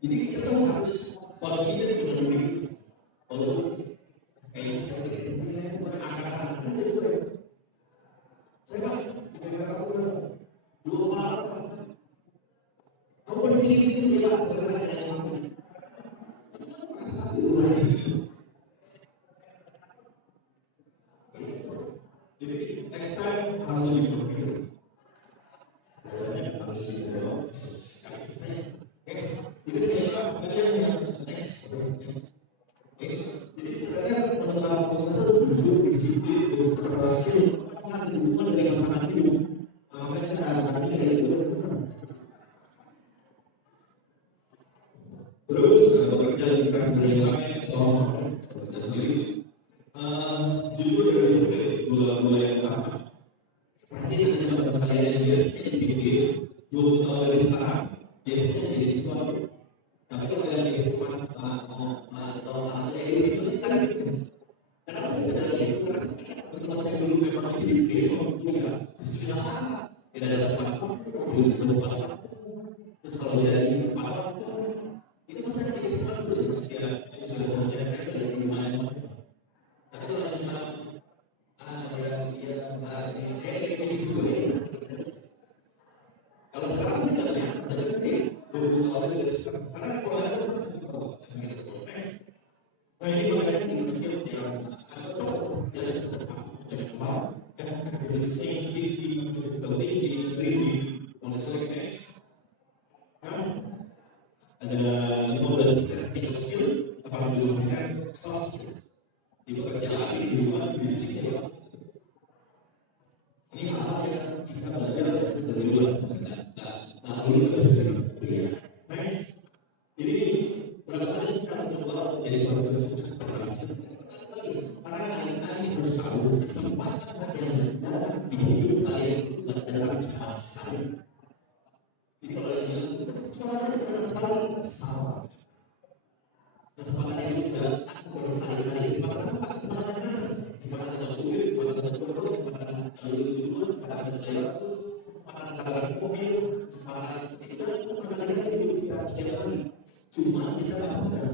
Jadi kita harus kalau kita memenuhi walaupun kayak saya akan saya kamu dua malam kamu berdiri di sini ya jadi next time harus lebih berpikir harus itu dia yang next. Jadi ternyata teman-teman proses itu disiplin berproses kan hubungan dari pasangan hidup. Makanya ada itu. Terus bekerja dengan yang lain soal sendiri. Jujur dari sini mulai yang pertama. Berarti teman-teman kalian biasanya sedikit 20 tahun dari sekarang biasanya jadi sesuatu. Tapi kalau yang itu atau itu kan kenapa sih teman-teman yang dulu memang disiplin punya silakan tidak ada apa-apa terus kalau jadi apa-apa itu masa jadi sesuatu yang sudah menjadi dari lumayan tapi kalau cuma kalau sekarang kita lihat ada 20 tahun dari sekarang karena kalau ada nah ini makanya di Indonesia yang contoh yang mau dari safety difficulty di monitoring next kan ada 15 skill 80% soft skill di pekerjaan di rumah di bisnis ini hal yang kita belajar dari luar next ini berapa kali kita coba menjadi seorang kesempatan yang datang di hidup kalian itu datang sama sekali. Jadi kalau dia datang sekali sama. Kesempatan itu datang berkali-kali. Kesempatan ada duit, kesempatan ada produk, kesempatan ada lulus dulu, kesempatan ada lulus, kesempatan ada mobil, kesempatan itu kan berkali-kali hidup kita setiap hari. Cuma kita tak sadar.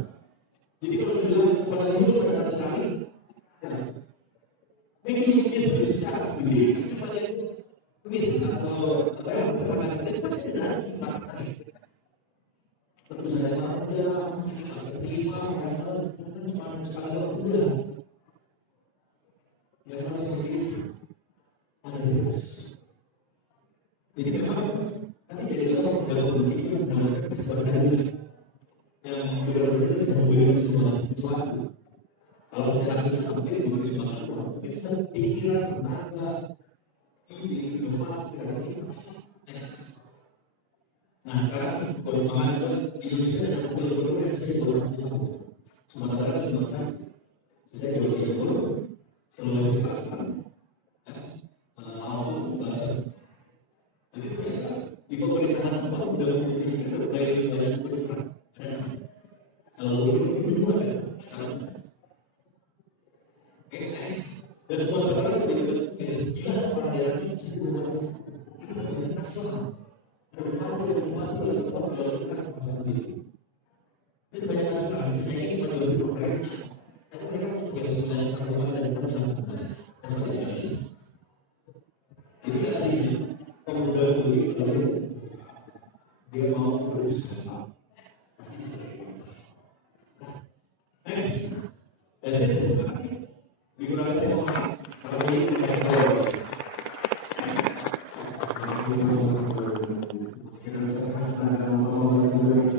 Jadi kalau bilang kesempatan hidup datang sekali, mungkin dia secara sendiri itu pada miss atau kesempatan itu pasti ada kesempatan. Tentu saja dia terima mereka cuma sekali enggak. Ya harus sendiri ada terus. Jadi memang tapi jadi kalau dalam begini dengan kesempatan yang benar-benar bisa memberi sesuatu. Kalau kita sampai memberi sesuatu bisa pikiran, tenaga, ide, inovasi, dan next. Nah sekarang kalau semangat di Indonesia ada guru-guru yang saya baru tahu. Sementara di masa saya baru guru Sulawesi Selatan, jadi ternyata di pemerintahan apa sudah memiliki banyak guru. Kalau guru ada sekarang. Oke, next. Dan suatu kali kita sembilan orang daerah itu kita tidak nasional. Ada apa yang membuat kita sendiri. Itu banyak masalah. Saya ini pada beberapa proyek, tapi mereka juga sembilan perempuan dan nasionalis. Jadi tadi pemuda ini lalu dia mau berusaha. Next, dan